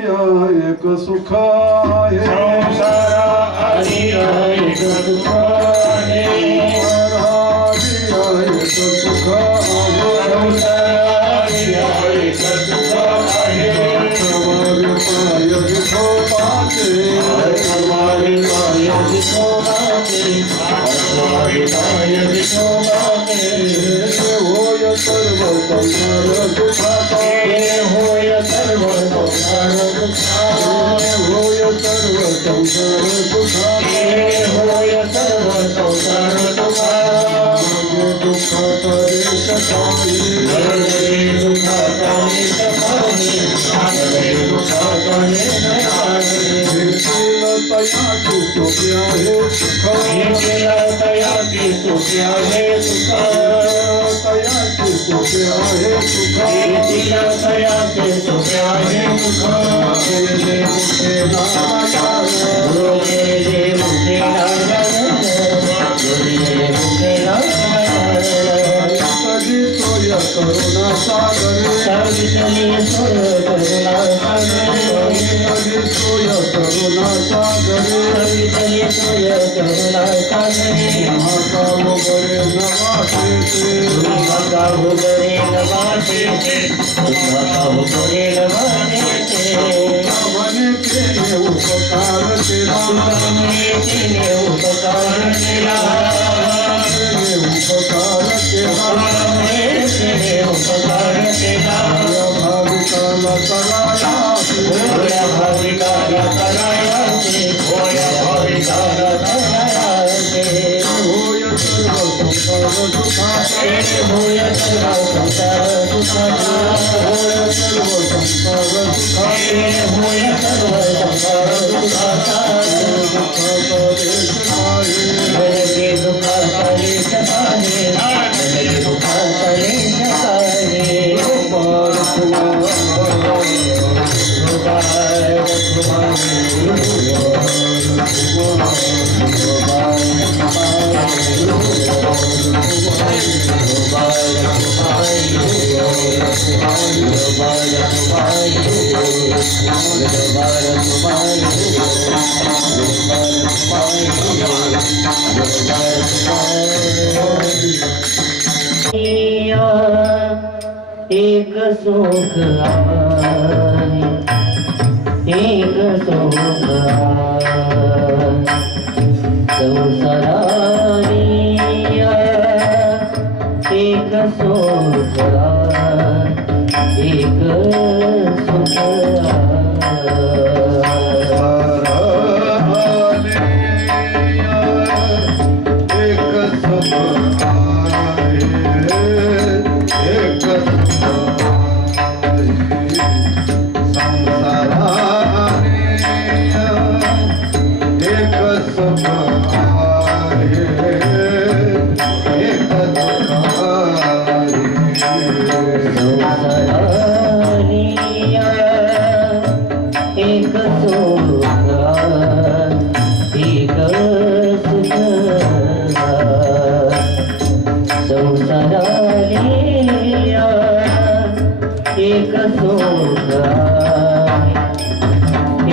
एक सुख आहे संसारादी एक सुख आहे एक सुख आहे संसारादी एक सुख आहे सर्वांगे पाय विठोबाचे सर्वांगे पाय विठोबाचे सर्वांगे पाय विठोबाचे होय सर्व संसार दुःखाचा होय सर्व संसार दुःखाचा होय सर्व संसार दुःखाचा होय सर्व संसार दुःखाचा दुःखाचा देश काही दुःखाचा देश काही दुःखाचा देश काही तयाची सोपी आहे सुख तयाची सोपी आहे सुख तयाची सोपी आहे सुख तयाची सोपी आहे सुख मुखे नारायण गुरुदेव मुखे नारायण गुरुदेव मुखे नारायण कधी सोय करुणा सागरे सर्वजनी सोय करुणा सागरे कधी सोय करुणा सागरे सर्वजनी सोय करुणा सागरे महाकाव बरे नवासे महाकाव बरे नवासे महाकाव बरे नवासे म्हणे केले उपकार केला तिने उपकार केला केले उपकार केला तिने उपकार केला या भाविकाला करायासी होया भाविकाला करायाचे होया भाविकाला करायाचे होय सर्व संसार दुःखाचा होय सर्व संसार दुःखाचा होय सर्व संसार दुःखाचा होय सर्व संसार दुःखाचा दुःखाचा देश आहे मनके दुःखाचा लेश आहे मनके दुःखाचा लेश आहे एक सुख आहे एक सुख संसारानी एक सुख एक सुख एक सुख एक सुख संसाराली एक सुख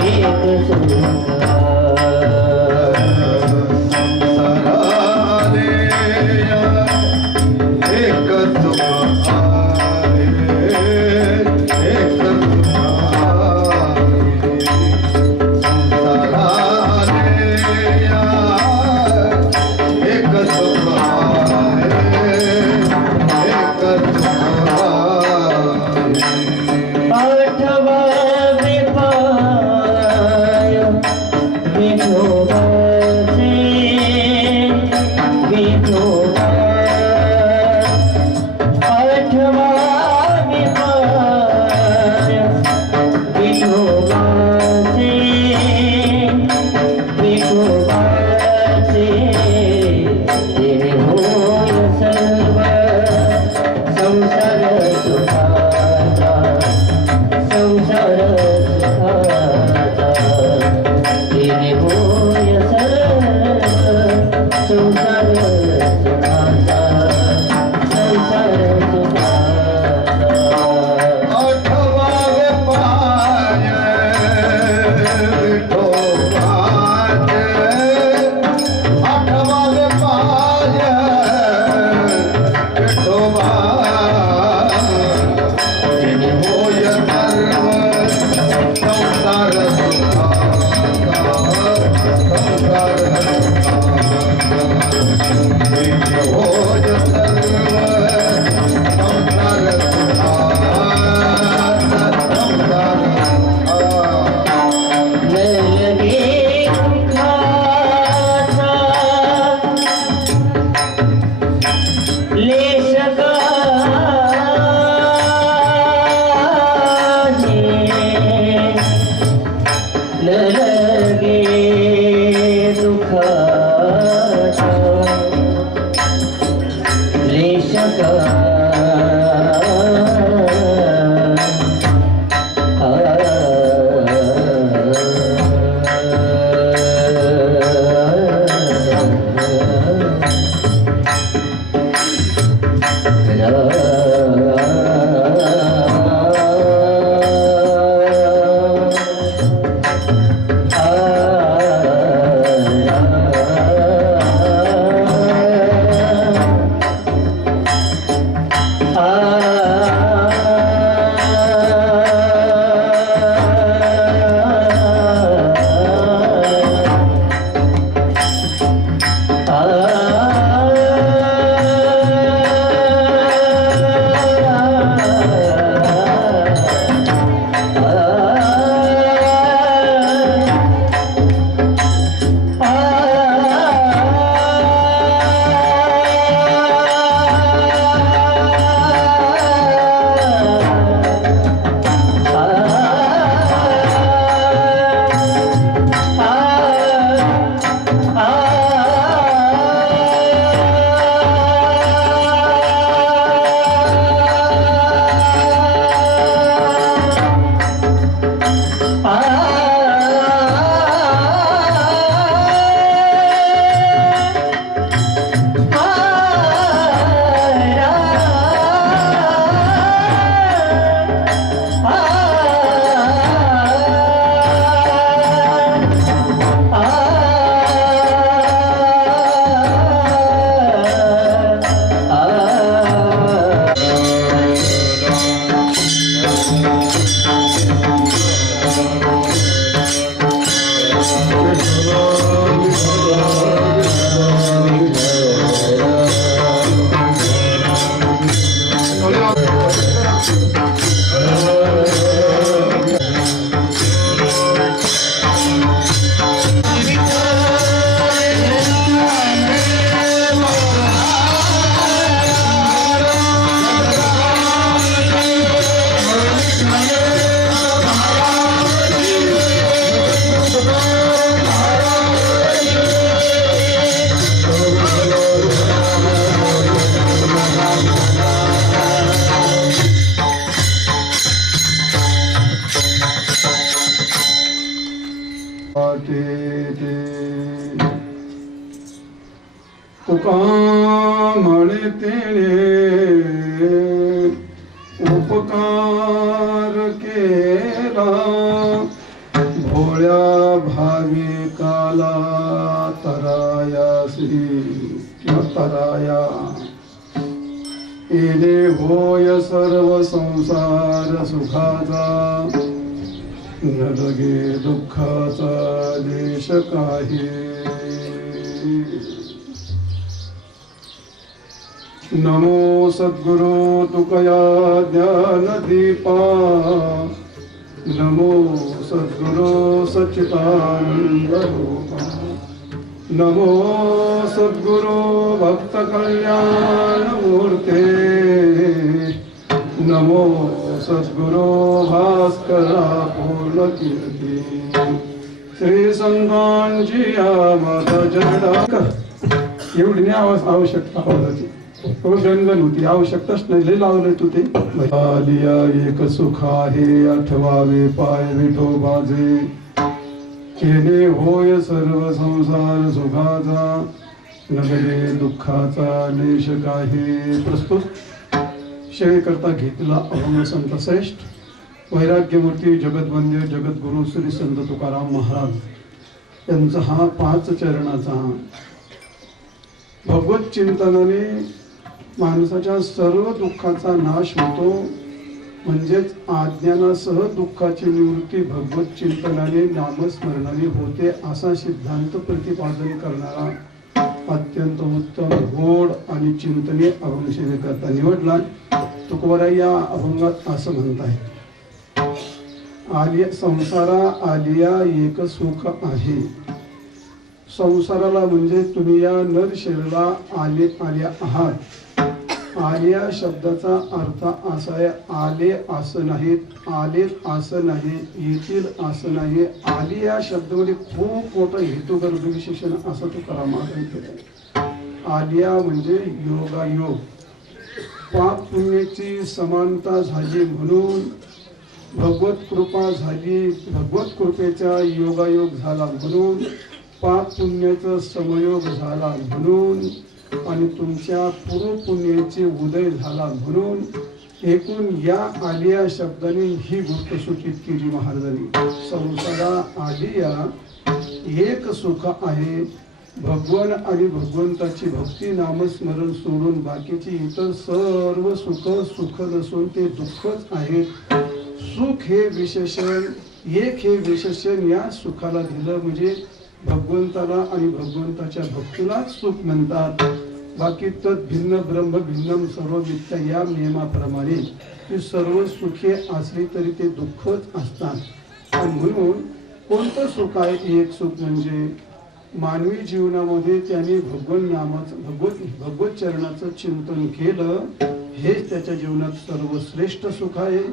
एक सुख न लगे दुखाचा क्लेश का तुका म्हणे तेणे उपकार केला भोळ्या भाविकाला तरायासी किंवा तराया येणे होय सर्व संसार सुखाचा न लगे दुःखाचा देश काही नमो सद्गुरु तुकया ज्ञानदीपा नमो सद्गुरु सच्चिदानंद रूपा नमो सद्गुरु भक्त कल्याण मूर्ते नमो सद्गुरु भास्करा पूर्ण कीर्ती श्री संतांची माझा जडा एवढी नाही आवश्यकता आवाजाची गणगण होती आवश्यकताच नाही लय लावलंय तू ते आलिया एक सुख आहे आठवावे पाय विठो बाजे केले होय सर्व संसार सुखाचा नगरे दुःखाचा लेश काही प्रस्तुत सेवेकरता घेतला अभंग संत श्रेष्ठ वैराग्यमूर्ती जगतवंद्य जगद्गुरु श्री संत तुकाराम महाराज यांचा हा 5 चरणाचा भगवत चिंतनाने माणसाच्या सर्व दुःखाचा नाश होतो म्हणजेच अज्ञानासह दुःखाची निवृत्ती भगवत चिंतनाने नामस्मरणाने होते असा सिद्धांत प्रतिपादन करणारा अत्यंत उत्तम गोड आणि चिंतनीय अभंग सेवेकरता निवडला तुकोबाराय या अभंगात असं म्हणताय आलिया संसारा आलिया एक सुख आहे संसाराला म्हणजे तुम्ही या नर शरीराला आल्या आहात आलिया शब्दाचा अर्थ असा आहे, आले असं नाहीत, आलेत असं नाही, येतील असं नाही. आली या शब्दामध्ये खूप मोठं हेतुगर्भ विशेषण असं तुकाराम महाराजांनी केलं. आलिया म्हणजे योगायोग, पाप पुण्याची समानता झाली म्हणून भगवत कृपा झाली, भगवत कृपेचा योगायोग झाला म्हणून, पाप पुण्याचा समयोग झाला म्हणून, आणि तुमच्या पूर्व पुण्याचे उदय झाला म्हणून, एकूण या आलिया शब्दाने ही गोष्ट सूचित केली महाराजांनी. संसारा आलिया एक सुख आहे, भगवान आणि भगवंताची भक्ती नामस्मरण सोडून बाकीची इतर सर्व सुख सुख नसून ते दुःखच आहेत. सुख हे विशेषण, एक हे विशेषण या सुखाला दिलं म्हणजे भगवंताला आणि भगवंताच्या भक्तीलाच सुख म्हणतात. बाकी तत् भिन्न ब्रह्म भिन्नम सर्व मिथ्या या नियमाप्रमाणे ती सर्व सुखे असली तरी ते दुःखच असतात. आणि म्हणून कोणतं सुख आहे? एक सुख म्हणजे मानवी जीवनामध्ये त्याने भगवन नामाचं भगवत चरणाचं चिंतन केलं, हेच त्याच्या जीवनात सर्वश्रेष्ठ सुख आहे.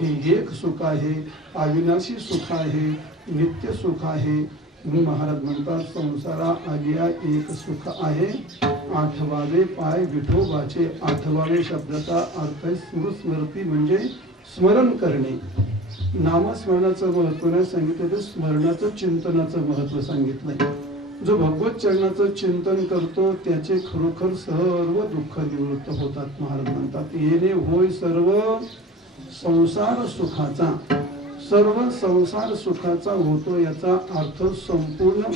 हे एक सुख आहे, अविनाशी सुख आहे, नित्य सुख आहे. म्हणून महाराज म्हणतात संसारा आलिया एक सुख आहे, आठवावे पाय विठोबाचे. आठवावे शब्दाचा अर्थ स्मृती म्हणजे स्मरण करणे. नामस्मरणाचं महत्व नाही सांगितलं, तर स्मरणाचं चिंतनाचं महत्व सांगितलंय. जो भगवत चरणाचं चिंतन करतो त्याचे खरोखर सर्व दुःख निवृत्त होतात. महाराज म्हणतात येणे होय सर्व संसार सुखाचा, सर्व संसार सुखाचा होतो. याचा अर्थ संपूर्ण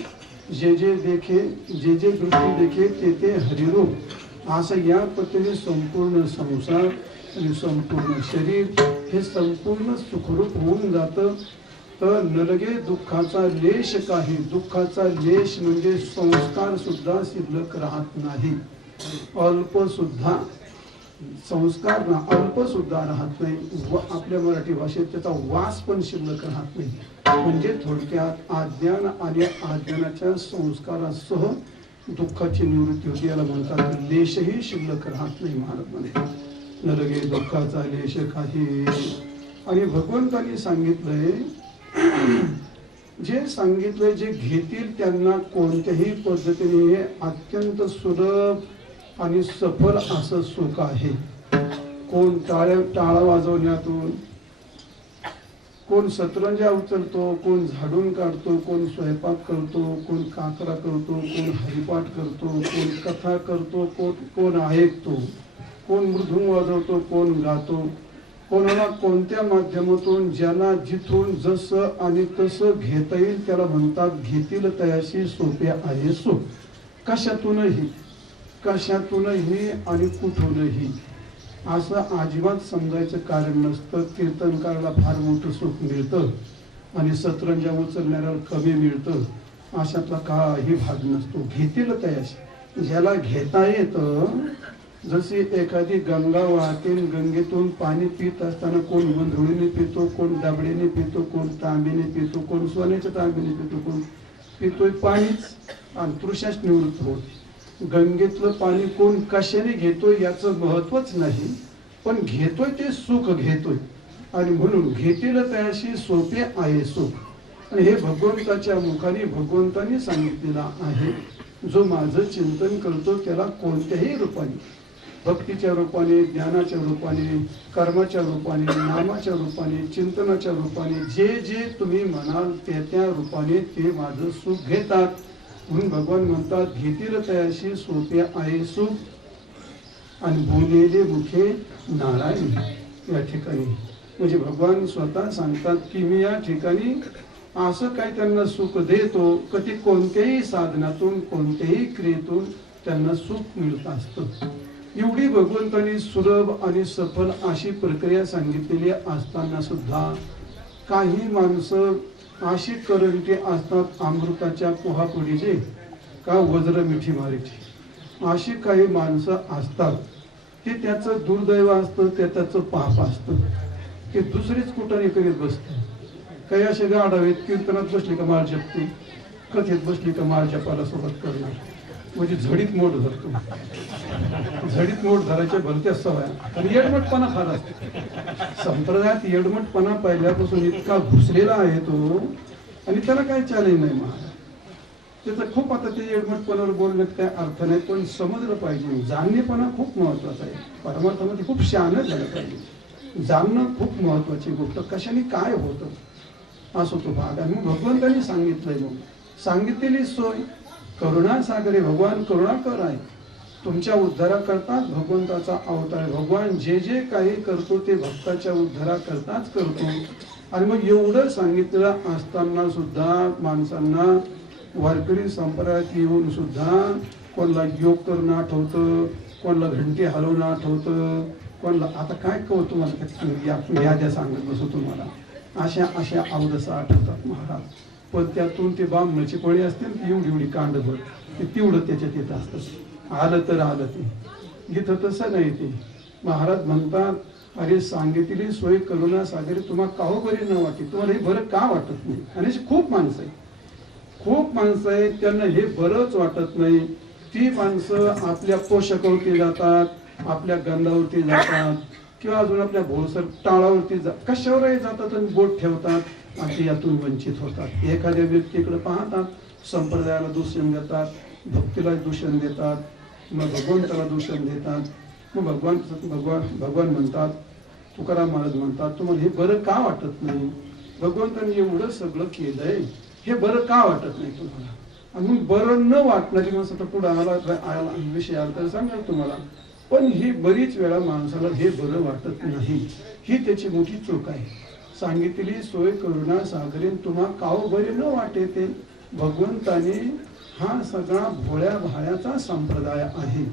जे जे देखे, जे जे दृष्टी देखे ते ते हरिरूप, असं या पद्धतीने संपूर्ण संसार आणि संपूर्ण शरीर हे संपूर्ण सुखरूप होऊन जातं. तर नलगे दुःखाचा लेश काही, दुःखाचा लेश म्हणजे संस्कार सुद्धा शिल्लक राहत नाही, अल्प सुद्धा संस्कार ना अल्प सुद्धा राहत नाही. व आपल्या मराठी भाषेत त्याचा वास पण शिल्लक राहत नाही. म्हणजे थोडक्यात अज्ञान आणि अज्ञानाच्या संस्कारासह दुःखाची निवृत्ती होती. याला म्हणतात लेशही शिल्लक राहत नाही. महाराज म्हणे नलगे दुःखाचा लेश काही. आणि भगवंतांनी सांगितलंय, जे सांगितलंय जे घेतील त्यांना कोणत्याही पद्धतीने हे अत्यंत सुलभ आणि सफल असं सुख आहे. कोण टाळा वाजवण्यातून, कोण सतरंजा उचलतो, कोण झाडून काढतो, कोण स्वयंपाक करतो, कोण काकरा करतो, कोण हरिपाठ करतो, कोण कथा करतो, कोण ऐकतो, कोण मृदुंग वाजवतो, कोण गातो. कोणाला कोणत्या माध्यमातून ज्याला जिथून जसं आणि तसं घेता येईल त्याला म्हणतात घेतील तयाशी सोपे आहे सुख. कशातूनही आणि कुठूनही असं अजिबात समजायचं कारण नसतं. कीर्तनकाराला फार मोठं सुख मिळतं आणि सतरंजा उचलणाऱ्याला कमी मिळतं, अशातला काही भाग नसतो. घेतील तयाशी, ज्याला घेता येतं. जशी एखादी गंगा वाहते, गंगेतून पाणी पित असताना कोण मंधुळीने पितो, कोण दाबडीने पितो, कोण तांबीने पितो, कोण सोन्याच्या तांबीने पितो, कोण पितोय पाणीच आणि तृषाच निवृत्त होते. गंगेतलं पाणी कोण कशाने घेतोय याचं महत्वच नाही, पण घेतोय ते सुख घेतोय. आणि म्हणून घेतील त्याशी सोपे आहे सुख. आणि हे भगवंताच्या मुखाने भगवंतांनी सांगितलेलं आहे. जो माझं चिंतन करतो त्याला कोणत्याही रूपाने, भक्तीच्या रूपाने, ज्ञानाच्या रूपाने, कर्माच्या रूपाने, नामाच्या रूपाने, चिंतनाच्या रूपाने, जे जे तुम्ही म्हणाल त्या रूपाने ते माझं सुख घेतात. म्हणून भगवान म्हणतात घेतील तयाशी सोपे आहे सुख. आणि बोलेले मुखे नारायण. या ठिकाणी म्हणजे भगवान स्वतः सांगतात की मी या ठिकाणी असं काही त्यांना सुख देतो की कोणत्याही साधनातून, कोणत्याही क्रियेतून त्यांना सुख मिळत असतं. एवढी भगवंतांनी सुलभ आणि सफल अशी प्रक्रिया सांगितलेली असताना सुद्धा काही माणसं अशी करंटी असतात अमृताच्या पोहापुढीचे का वज्र मिठी मारीची. अशी काही माणसं असतात की त्याचं दुर्दैव असतं, त्याचं पाप असतं, की दुसरीच कुठं करीत बसतं. काही असे गाढ आहेत, कीर्तनात बसली का माळ जपते, कथेत बसली का माळ जपाला सोबत करणार, म्हणजे झडीत मोठ धरतो. झडीत मोठ धरायच्या भलत्या सवय आणि येडमटपणा फार असते संप्रदायात. येडमटपणा पहिल्यापासून इतका घुसलेला आहे तो, आणि त्याला काही चॅलेंज नाही महाराज. त्याचं खूप आता ते येडमटपणावर बोलण्यात काय अर्थ नाही, पण समजलं पाहिजे. जाणणेपणा खूप महत्वाचा आहे. परमार्थामध्ये खूप शहाणं झालं पाहिजे. जाणणं खूप महत्वाची गोष्ट. कशाने काय होतं असं तो भाग. आणि मग भगवंतांनी सांगितलंय, मग सांगितलेली सोय. करुणा सागरे, भगवान करुणाकर आहे. तुमच्या उद्धाराकरता भगवंताचा अवतार. भगवान जे जे काही करतो ते भक्ताच्या उद्धाराकरताच करतो. आणि मग एवढं सांगितलेलं असताना सुद्धा माणसांना वारकरी संप्रदायात येऊन सुद्धा कोणाला योग करून आठवतं, कोणाला घंटी हलवून आठवतं, कोणाला आता काय कळतो मला याद्या सांगत बसू तुम्हाला. अशा अशा अवदसा आठवतात महाराज. पण त्यातून ते बामणाची पळी असते एवढी एवढी कांडभर ते तेवढं त्याच्यात येत असतं. आलं तर आलं ते. इथं तसं नाही. ते महाराज म्हणतात, अरे सांगितलेली सोय करुणा सागरे तुम्हाला काहो बरी न वाटे, तुम्हाला हे बरं का वाटत नाही. आणि अशी खूप माणसं आहेत, खूप माणसं आहेत त्यांना हे बरंच वाटत नाही. ती माणसं आपल्या पोषकावरती जातात, आपल्या गंधावरती जातात, किंवा अजून आपल्या भोळसर टाळावरती कशावरही जातात आणि बोट ठेवतात आणि ते यातून वंचित होतात. एखाद्या व्यक्तीकडे पाहतात, संप्रदायाला दूषण देतात, भक्तीला दूषण देतात, मग भगवंताला दूषण देतात. मग भगवान म्हणतात, तुकाराम महाराज म्हणतात, तुम्हाला हे बरं का वाटत नाही? भगवंताने एवढं सगळं केलंय, हे बरं का वाटत नाही तुम्हाला? आणि मग बरं न वाटणारी माणसं तर पुढे आला विषय आला तर सांगाल तुम्हाला. पण ही बरीच वेळा माणसाला हे बरं वाटत नाही. ही त्याची मोठी चूक आहे. सांगितलेली सोय करुणा सागरीन तुम्हा काव बरे न वाटे ते. भगवंताने हा सगळा भोळ्या भाळ्याचा संप्रदाय आहे.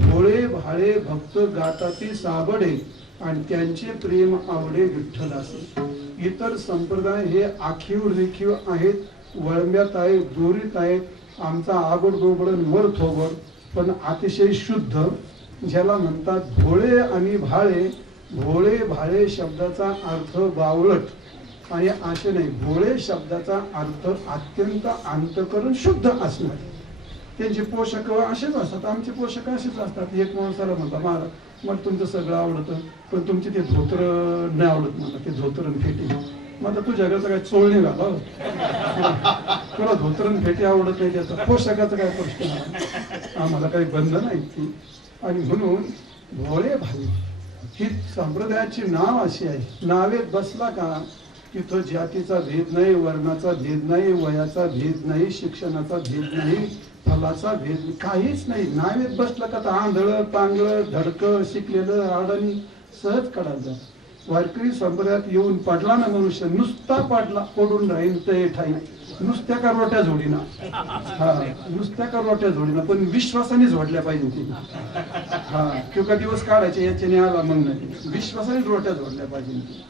भोळे भाळे भक्त गाताती साबडे आणि त्यांचे प्रेम आवडे विठ्ठलासे. इतर संप्रदाय हे आखीव रेखीव आहेत, वळंब्यात आहेत, दोरीत आहेत. आमचा आबड गोबड वर थोबड, पण अतिशय शुद्ध, ज्याला म्हणतात भोळे आणि भाळे. भोळे भाळे शब्दाचा अर्थ बावळट आणि असे नाही. भोळे शब्दाचा अर्थ अत्यंत अंतःकरण शुद्ध असणार. त्यांचे पोषक असेच असतात, आमचे पोषक असेच असतात. एक माणसाला म्हणतात, महाराज मला तुमचं सगळं आवडतं, पण तुमचे ते धोतर नाही आवडत मला, ते धोतर फेटी. मग आता तुझ्या घरचं काय चोळणी घाला, तुला धोतर फेटी आवडत नाही, त्याचा पोषकाचा काय प्रश्न नाही, आम्हाला काही बंध नाही ती. आणि म्हणून भोळे भावी ही संप्रदायाची नाव अशी आहे. नावेत बसला का तिथं जातीचा भेद नाही, वर्णाचा भेद नाही, वयाचा भेद नाही, शिक्षणाचा भेद नाही, फलाचा भेद काहीच नाही. नावेत बसला का तर आंधळ पांगळ धडकं शिकलेलं अडणी सहज कळायचं. वारकरी संप्रदायात येऊन पडला ना मनुष्य, नुसता पडला पडून राहील ते ठाई. नुसत्या का रोट्या जोडीना, हा नुसत्या का रोट्या जोडीना, पण विश्वासाने जोडल्या पाहिजे ती. हा किंवा दिवस काढायचे याच्याने आला मग नाही, विश्वासाने रोट्या जोडल्या पाहिजे ती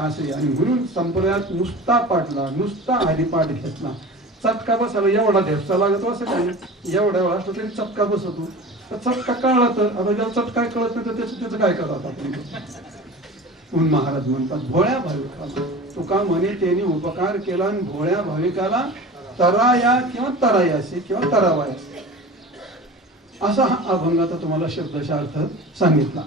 असे. आणि म्हणून संप्रदायात नुसता पाडला, नुसता हरिपाठ घेतला, चटका बसायला एवढा ढेपसा लागतो असं काही. एवढा वेळा असतो तरी चटका बसतो. तर चटका कळला तर आता ज्याला चटका कळत नाही तर त्याचं काय करतात आपण. म्हणून महाराज म्हणतात भोळ्या भाविकाला, तुका म्हणे त्यांनी उपकार केला आणि भोळ्या भाविकाला तराया किंवा तरायासी किंवा तरावायासी असा हा अभंगाचा तुम्हाला शब्दशः अर्थ सांगितला.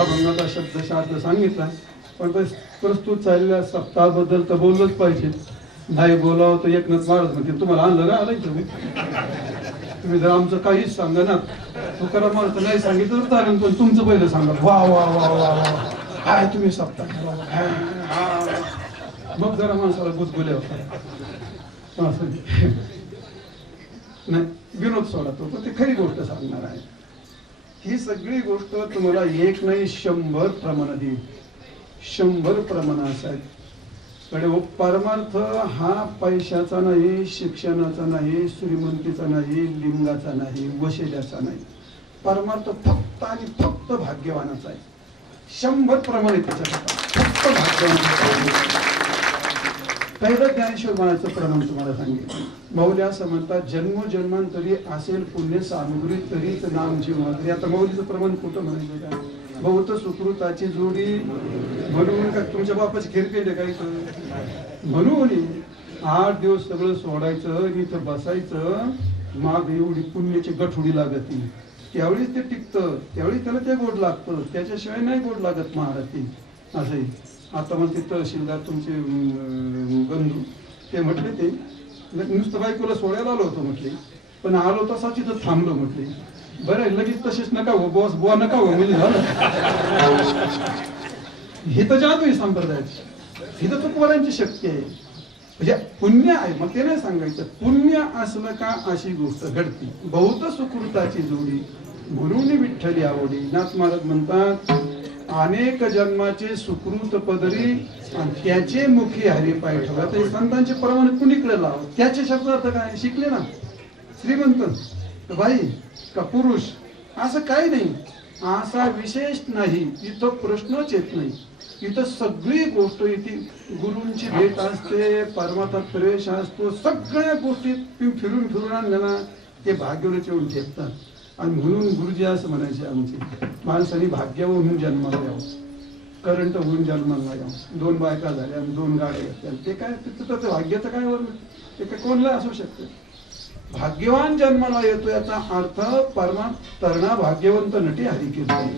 अभंगाचा शब्दशः अर्थ सांगितला. पण प्रस्तुत चाललेल्या सप्ताहाबद्दल तर बोललंच पाहिजे. नाही बोलावं तर एकनच महाराज म्हणते तुम्हाला आणलं ना आलाय तुम्ही जर आमचं काहीच सांगा ना. तुकाराम महाराज नाही सांगितलं तर चालेल, पण तुमचं पहिलं सांगा. वा वा वा वा वा काय तुम्ही सप्ताह, मग जरा माणसाला गुदगुल्या होता. नाही विनोद सोडा तो, पण ते खरी गोष्ट सांगणार आहे. ही सगळी गोष्ट तुम्हाला एक नाही 100 प्रमाणात येईल. 100 प्रमाण आहेत. परमार्थ हा पैशाचा नाही, शिक्षणाचा नाही, श्रीमंतीचा नाही, लिंगाचा नाही, वशिल्याचा नाही. परमार्थ फक्त आणि फक्त भाग्यवानाचा आहे. 100 प्रमाणे त्याच्यासाठी फक्त भाग्यवान. पहिलं ज्ञानेश्वर महाराजचं प्रमाण तुम्हाला सांगितलं. मौली असं म्हणतात, जन्मोजन्मांतरी असेल पुण्य सामुग्री तरीच नाम जीव. आता मौलीचं प्रमाण कुठं म्हणायचं का? बहुत सुकृताची जोडी म्हणून का तुमच्या बापाची खिरपेंड काय म्हणून 8 दिवस सगळं सोडायचं इथं बसायचं माग एवढी पुण्याची गठुडी लागती त्यावेळीच ते टिकतं त्यावेळी त्याला ते गोड लागतं त्याच्याशिवाय नाही गोड लागत महाराज असंही आता म्हणते तहसीलदार तुमचे बंधू ते म्हटले ते नुसतं बायकोला सोडायला आलो होतो म्हटले पण आलो तसा तिथं थांबलो म्हटले बरं लगेच तसेच नका हो बॉस बुवा नका हो म्हणजे झालं हे तर जादू आहे संप्रदायाची ही तर तुकवाल्यांची शक्ती आहे म्हणजे पुण्य आहे मग ते नाही सांगायचं पुण्य असलं का अशी गोष्ट घडते बहुत सुकृताची जोडी म्हणून विठ्ठली आवडी नाथ महाराज म्हणतात अनेक जन्माचे सुकृत पदरी आणि त्याचे मुखी हरिपाय ठेवा तर संतांचे प्रमाण कुणीकडे लाव त्याचे शब्द अर्थ काय शिकले ना श्रीमंत बाई का पुरुष असं काही नाही असा विशेष नाही इथं प्रश्नच येत नाही इथं सगळी गोष्ट इथे गुरूंची भेट असते परमात्मा प्रवेश असतो सगळ्या गोष्टी फिरून फिरून आणल्या ते भाग्यवरच येऊन ठेपतात आणि म्हणून गुरुजी असं म्हणायचे आमचे माणसाने भाग्यावर होऊन जन्माला यावं करंट होऊन जन्माला यावं 2 बायका झाल्या 2 गाड्या घेतल्या ते काय तिथं भाग्याचं काय वर्ण ते काय कोणला असू शकतं भाग्यवान जन्माला येतो याचा अर्थ परमा तरणा भाग्यवंत नटी हरी कीर्तन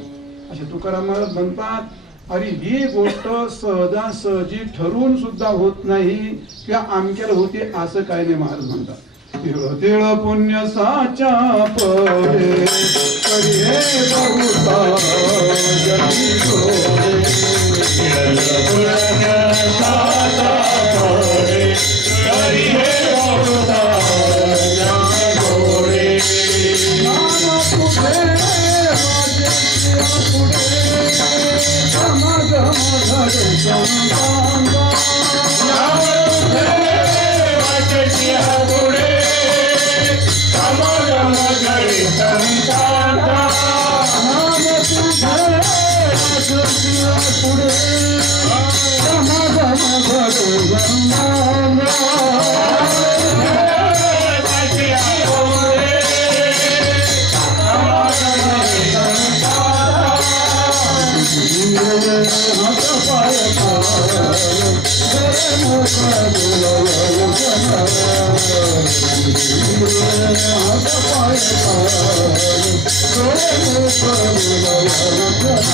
असे तुकाराम महाराज म्हणतात अरे ही गोष्ट सहजासहजी ठरवून सुद्धा होत नाही किंवा आमच्याला होते असं काय नाही महाराज म्हणतात तिळ पुण्य साचा पडे तरी हे बहुता जनी जोडे पुण्य साचा पडे तरी हे बहुता जनी जोडे नाम पुढे समाज मधे संतांगा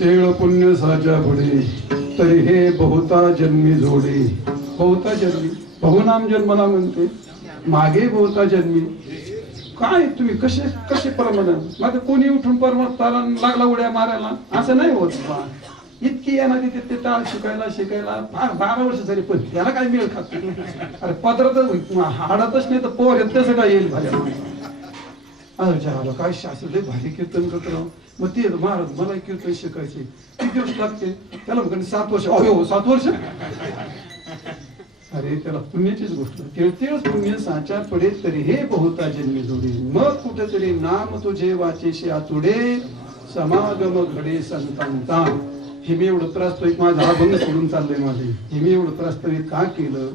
तिळ पुण्य साच्या पुढे तरी हे बहुता जन्मी जोडे बहुता जन्मी बहुनाम जन्मला म्हणते मागे बहुता जन्मी काय तुम्ही कसे कसे प्रमाण माझं कोणी उठून परमात्माला लागला उड्या मारायला असं नाही होत बा इतकी येणार ते टाळ शिकायला 12 वर्ष झाली पण त्याला काय मिळ खात अरे पदरातच हाडातच नाही तर पोर येत तसं काय येईल भाज्या अरे काय शास्त्र भारी कीर्तन करत राहू मग ते महाराज मला कीर्तन शिकायचे किती दिवस लागते त्याला म्हणून 7 वर्ष अहो 7 वर्ष अरे त्याला पुण्याचीच गोष्ट तिळतिळच पुण्य साचा पडे तरी हे बहुता जन्मी जोडे मग कुठेतरी नाम तुझे वाचेशी आतुडे समागम घडे संतांता हे मी एवढं प्रास्ताविक माझा अभंग सोडून चाललंय माझे हे मी एवढं प्रास्ताविक का केलं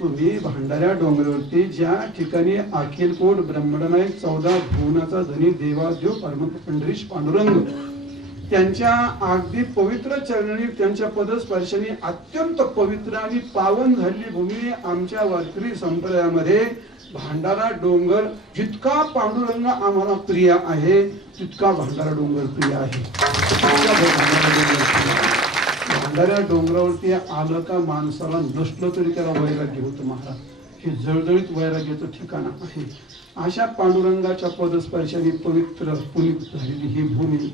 तुम्ही भांडाऱ्या डोंगरावरती ज्या ठिकाणी अखिलकोट ब्रह्मनायक 14 भुवनाचा धनी देवादेव परमपंढरीश पांडुरंग त्यांच्या अगदी पवित्र चरणी त्यांच्या पदस्पर्शाने अत्यंत पवित्र आणि पावन झालेली भूमी आमच्या वारकरी संप्रदायामध्ये भांडारा डोंगर जितका पांडुरंग आम्हाला प्रिय आहे तितका भांडारा डोंगर प्रिय आहे भांडाऱ्या डोंगरावरती आलं का माणसाला नसलं तरी त्याला वैराग्य होतं महाराज हे जळजळीत वैराग्याचं ठिकाण आहे अशा पांडुरंगाच्या पदस्पर्शाने पवित्र पुनीत झालेली ही भूमी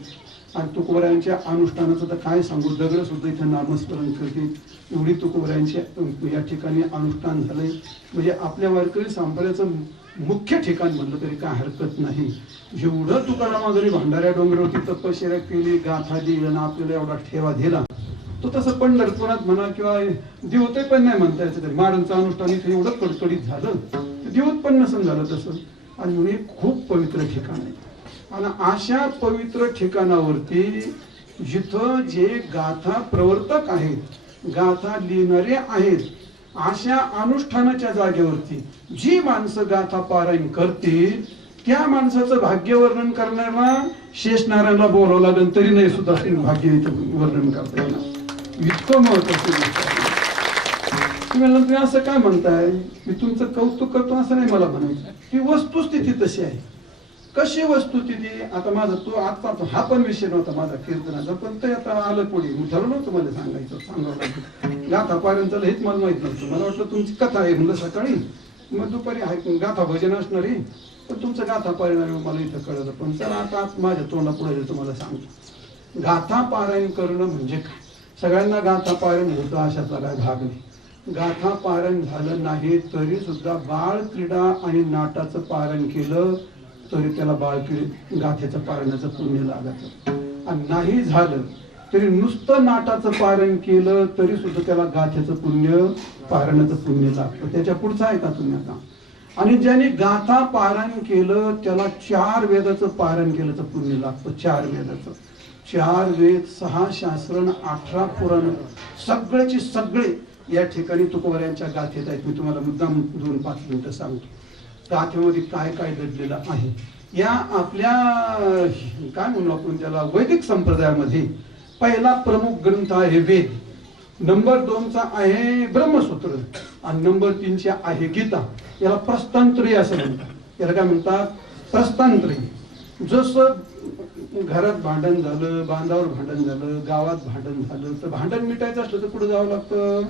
आणि तुकोबऱ्यांच्या अनुष्ठानाचं तर काय सांगू दगड सुद्धा इथं नामस्मरण करते एवढी तुकोबऱ्यांच्या या ठिकाणी अनुष्ठान झालंय म्हणजे आपल्या वारकरी संप्रदायाचं मुख्य ठिकाण म्हणलं तरी काय हरकत नाही जेवढं तुकारामागरी भांडाऱ्या डोंगरावरती तपश्चर्या केली गाथा दिली आणि आपल्याला एवढा ठेवा दिला तो तसं पंढरपुरात म्हणा किंवा देवते पण नाही म्हणता यायचं तरी महाराजांचं अनुष्ठान इथे एवढं कडकडीत झालं उत्पन्न नसेल झालं तसं. आणि म्हणून हे खूप पवित्र ठिकाण आहे. आणि अशा पवित्र ठिकाणावरती जिथं जे गाथा प्रवर्तक आहेत, गाथा लिहिणारे आहेत, अशा अनुष्ठानाच्या जागेवरती जी माणसं गाथा पारायण करतील त्या माणसाचं भाग्य वर्णन करण्याला शेषनारायणला बोलावं लागेल तरी नाही सुद्धा भाग्य वर्णन करता येणार. इतकं महत्वाचं गोष्ट आहे. तुम्ही असं काय म्हणताय, मी तुमचं कौतुक करतो असं नाही मला म्हणायचं. ती वस्तुस्थिती तशी आहे. कशी वस्तुस्थिती? आता माझा तो आता हा पण विषय नव्हता माझा कीर्तनाचा, पण ते आता आलं पुढे. मी ठरवलं होतं मला सांगावं लागेल. गाथा पारायण चाललं हेच मला माहित नव्हतं. मला वाटलं तुमची कथा आहे म्हणलं सकाळी, मग दुपारी आहे गाथा भजन असणारी, पण तुमचं गाथा पारायण मला इथं कळलं. पण चला आता माझ्या तोंडापुढे तुम्हाला सांगतो. गाथा पारायण करणं म्हणजे काय? सगळ्यांना गाथा पारायण होतं अशातला काय भाग नाही. गाथा पारायण झालं नाही तरी सुद्धा बाळ क्रीडा आणि नाटाचं पारायण केलं तरी त्याला बाळक्रीडा गाथेचं पारायणाचं पुण्य लागायचं. आणि नाही झालं तरी नुसतं नाटाचं पारायण केलं तरी सुद्धा त्याला गाथेचं पुण्य, पारायणाचं पुण्य लागतं. त्याच्या पुढचं आहे का तुम्ही आता? आणि ज्याने गाथा पारायण केलं त्याला 4 वेदाचं पारायण केल्याचं पुण्य लागतं. 4 वेदाचं, 4 वेद, 6 शास्त्र, 18 पुराण, सगळ्याची सगळे या ठिकाणी तुकोबऱ्यांच्या गाथेत आहेत. मी तुम्हाला मुद्दाम 2-5 मिनिटं सांगतो. गाथेमध्ये काय काय दडलेलं आहे. या आपल्या काय म्हणू आपण त्याला वैदिक संप्रदायामध्ये पहिला प्रमुख ग्रंथ आहे वेद, नंबर 2चा आहे ब्रह्मसूत्र आणि नंबर 3चा आहे गीता. याला प्रस्थानत्रयी असं म्हणतात. याला काय म्हणतात? प्रस्थानत्रयी. जसं घरात भांडण झालं, बांधावर भांडण झालं, गावात भांडण झालं, तर भांडण मिटायचं असलं तर कुठे जावं लागतं?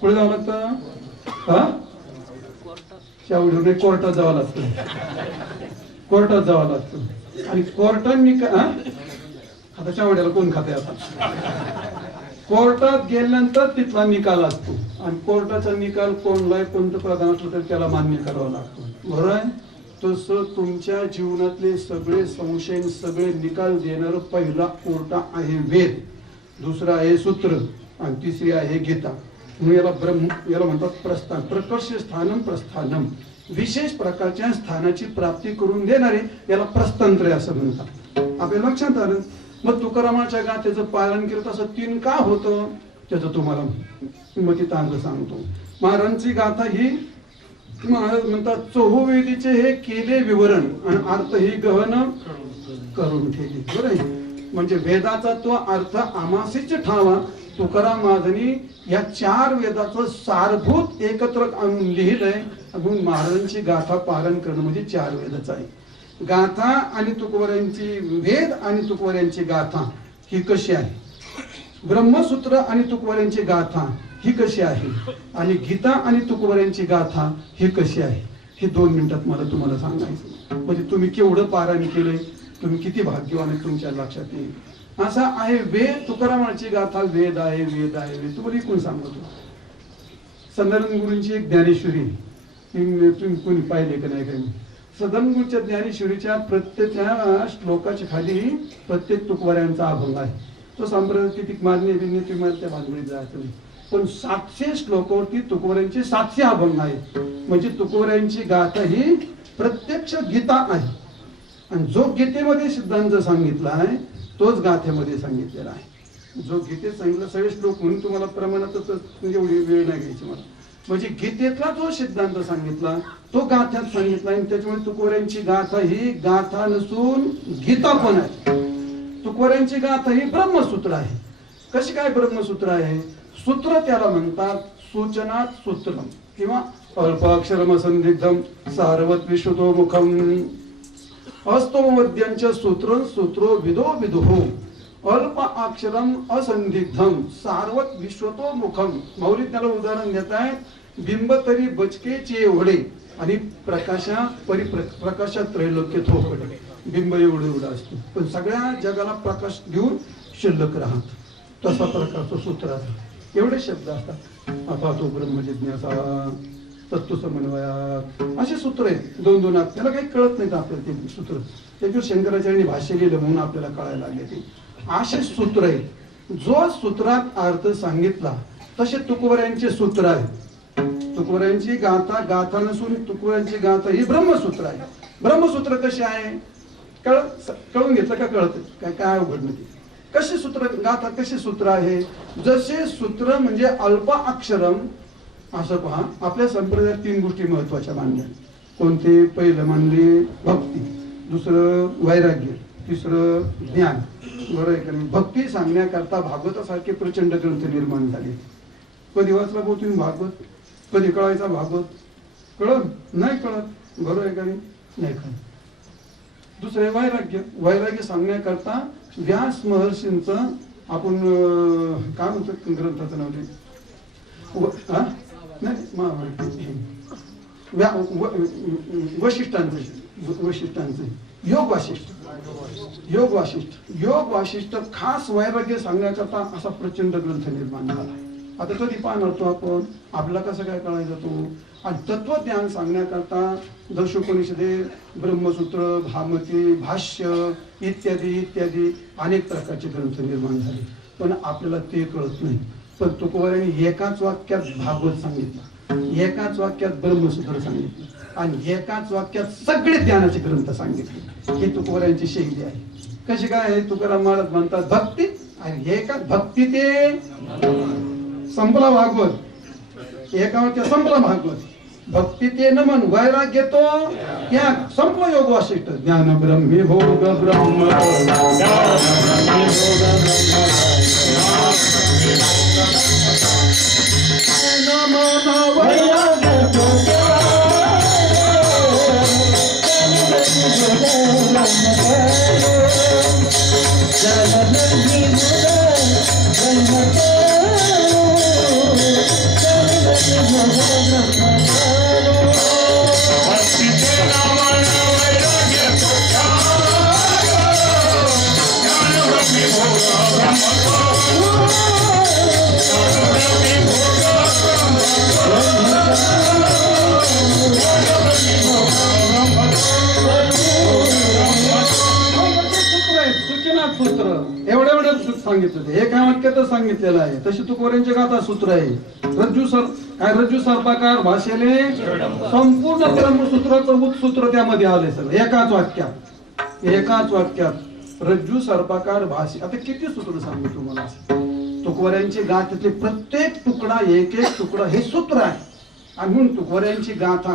कुठे जावं लागतं? चावडीवर कोर्टात जावं लागतं. कोर्टात जावं लागतं. आणि कोर्टांनी आता चावड्याला कोण खाते? आता कोर्टात गेल्यानंतर तिथला निकाल असतो आणि कोर्टाचा निकाल कोणलाही पंतप्रधान असलं तर त्याला मान्य करावा लागतो. बरोबर आहे? तसं तुमच्या जीवनातले सगळे संशय, सगळे निकाल देणारं पहिला कोर्ट आहे वेद, दुसरा आहे सूत्र आणि तिसरी आहे गीता. म्हणून याला म्हणतात प्रस्थान. प्रकर्ष स्थानम प्रस्थानम. विशेष प्रकारच्या स्थानाची प्राप्ती करून देणारे याला प्रस्थानत्रय असं म्हणतात. आपल्या लक्षात आलं? मग तुकारामाच्या गाथेचं पालन केलं तसं 3 का होतं त्याचं तुम्हाला मतितांत सांगतो. महाराजांची गाथा ही महाराज म्हणतात चहुवेदीचे हे केले विवरण आणि अर्थ ही गहन करून ठेवली. बरोबर? म्हणजे वेदाचा तो अर्थ आमासीच ठावा तुकाराम महाराजांनी या 4 वेदाचं सारभूत एकत्र आणून लिहिलंय. म्हणून महाराजांची गाथा पालन करणं म्हणजे 4 वेदाचं आहे. गाथा आणि तुकोबऱ्यांची वेद आणि तुकोबऱ्यांची गाथा ही कशी आहे, ब्रह्मसूत्र आणि तुकोबऱ्यांची गाथा ही कशी आहे, आणि गीता आणि तुकोबऱ्यांची गाथा ही कशी आहे, हे 2 मिनिटात मला तुम्हाला सांगायचं. म्हणजे तुम्ही केवढं पारायण केलंय, तुम्ही किती भाग्यवान आहे तुमच्या लक्षात येईल. असा आहे वेद. तुकारामाची गाथा वेद आहे, वेद आहे, वेद. तुम्हाला कोण सांगतो? सदानंद गुरूंची एक ज्ञानेश्वरी तुम्ही कोणी पाहिले का नाही? काही सदानंद गुरूच्या ज्ञानेश्वरीच्या प्रत्येक श्लोकाच्या खाली प्रत्येक तुकोबऱ्यांचा अभंग आहे. तो संप्रदाय किती मान्य बिन्य तुम्हाला त्या भानगडीत जायचं नाही. पण 700 श्लोकावरती तुकोबऱ्यांचे 700 अभंग आहेत. म्हणजे तुकोबऱ्यांची गाथा ही प्रत्यक्ष गीता आहे. आणि जो गीतेमध्ये सिद्धांत सांगितला आहे तोच गाथेमध्ये सांगितलेला आहे. जो गीतेत सांगितलं सगळे श्लोक म्हणून तुम्हाला प्रमाणातच एवढी वेळ नाही घ्यायची मला. म्हणजे गीतेतला जो सिद्धांत सांगितला तो गाथ्यात सांगितला. आणि त्याच्यामुळे तुकोबऱ्यांची गाथा ही गाथा नसून गीता पण आहे. तुकोबऱ्यांची गाथा ही ब्रह्मसूत्र आहे. कशी काय ब्रह्मसूत्र आहे? सूत्र त्याला म्हणतात सूचनात सूत्रम किंवा अल्पाक्षरम संदिग्धम सारवत विश्वतो मुखम अस्तोमद्यांच सूत्र सूत्रो विदो विदुहो अल्प अक्षरम असंदिग्धम सारवत विश्वतो मुखम. मौलिक त्याला उदाहरण देत आहेत. बिंब तरी बचकेचे एवढे आणि प्रकाशात त्रैलोक्य थोपडे. बिंब एवढं असतो पण सगळ्या जगाला प्रकाश देऊन शिल्लक राहत. तसा प्रकारचं सूत्र आहे. एवढे शब्द असतात. अपातो ब्रह्मजिज्ञासा तत्व समन्वयात असे सूत्र आहेत. 2-2 त्याला काही कळत नाहीत आपल्याला ते सूत्र. त्याच्यावर शंकराचार्यांनी भाष्य लिहिलं म्हणून आपल्याला कळायला लागले. ते असे सूत्र आहेत. जो सूत्रात अर्थ सांगितला तसे तुकोबऱ्यांचे सूत्र आहेत. तुकोऱ्यांची गाथा गाथा नसून तुकोऱ्यांची गाथा ही ब्रह्मसूत्र आहे. ब्रह्मसूत्र कशी आहे कळून घेतलं का कळत काय काय अवघड नाही. कशी सूत्र गाथा कशी सूत्र आहे. जसे सूत्र म्हणजे अल्प अक्षरम असं पहा. आपल्या संप्रदायात 3 गोष्टी महत्वाच्या मानल्या. कोणते? पहिलं मानली भक्ती, दुसरं वैराग्य, तिसरं ज्ञान. बरोबर आहे का नाही. भक्ती सांगण्याकरता भागवतासारखे प्रचंड ग्रंथ निर्माण झाले. कधी वाचला भाऊ तुम्ही भागवत? कधी कळायचा भागवत? कळत नाही कळत. बरोबर आहे का नाही कळत. दुसरे वैराग्य. वैराग्य सांगण्याकरता व्यास महर्षींचं आपण काय म्हणतो ग्रंथाचं नाव ते नाही वशिष्ठांचं योग वासिष्ठ खास वैराग्य सांगण्याकरता असा प्रचंड ग्रंथ निर्माण झाला. आता कधी पाहणार तो आपण आपल्याला कसं काय कळायचं तो. आणि तत्वज्ञान सांगण्याकरता दशोपनिषदे, ब्रह्मसूत्र, भामती, भाष्य इत्यादी इत्यादी अनेक प्रकारचे ग्रंथ निर्माण झाले. पण आपल्याला ते कळत नाही. पण तुकोबारांनी एकाच वाक्यात भागवत सांगितलं, एकाच वाक्यात ब्रह्मसूत्र सांगितलं आणि एकाच वाक्यात सगळे ज्ञानाचे ग्रंथ सांगितले. ही तुकोबारांची शैली आहे. कशी काय आहे? तुकाराम महाराज म्हणतात भक्ती आणि एकाच भक्ती ते संपला भागवत, एका वाक्यात संपला भागवत. भक्ती ते नमन, वैराग्य तो त्या संपलं योग वासिष्ठ. ज्ञान ब्रह्मी भोग ब्रह्म सांगितलं. ते एका वाक्यातच सांगितलेलं आहे. तशी तुकोबारांची गाथा सूत्र आहे. रज्जू सर्पाकार भाषेले संपूर्ण ब्रह्मसूत्राचं उत्सूत्र त्यामध्ये आलंय सगळं एकाच वाक्यात रज्जू सर्पाकार भाषे. आता किती सूत्र सांगू तुम्हाला. तुकोबारांची गाथेतले प्रत्येक तुकडा एक तुकडा हे सूत्र आहे. आणि म्हणून तुकोबारांची गाथा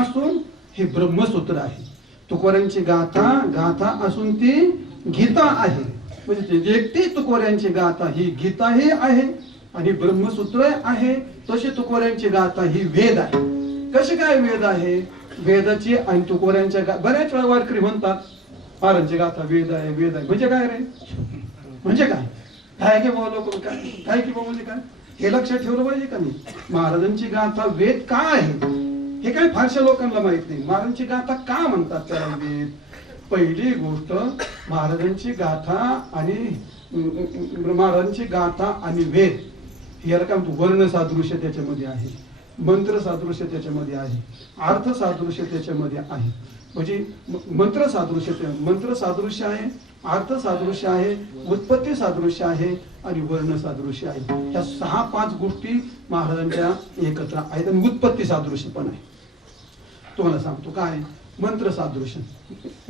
असून हे ब्रह्मसूत्र आहे. तुकोबारांची गाथा असून ती गीता आहे. म्हणजे एकटी तुकोबारांची गाथा ही गीता ही आहे आणि ब्रह्मसूत्र आहे. तशी तुकोबारांची गाथा ही वेद आहे. कशी काय वेद आहे? वेदाची आणि तुकोबारांच्या बऱ्याच वेळा वारकरी म्हणतात महाराजांची गाथा वेद आहे वेद आहे. म्हणजे काय रे? म्हणजे काय की बाबा लोक काय की बाबा म्हणजे काय हे लक्षात ठेवलं पाहिजे का नाही. महाराजांची गाथा वेद का आहे हे काय फारशा लोकांना माहित नाही. महाराजांची गाथा का म्हणतात त्याला वेद? पहिली गोष्ट महाराजांची गाथा आणि वेद याला काय म्हणतो वर्ण सादृश्य त्याच्यामध्ये आहे, मंत्र सादृश्य त्याच्यामध्ये आहे, अर्थ सादृश्य त्याच्यामध्ये आहे. म्हणजे मंत्र सादृश्य आहे, अर्थ सादृश्य आहे, उत्पत्ती सादृश्य आहे आणि वर्ण सादृश्य आहे. या 6-5 गोष्टी महाराजांच्या एकत्र आहेत. आणि उत्पत्ती सादृश्य पण आहे. तुम्हाला सांगतो काय मंत्र सादृश्य.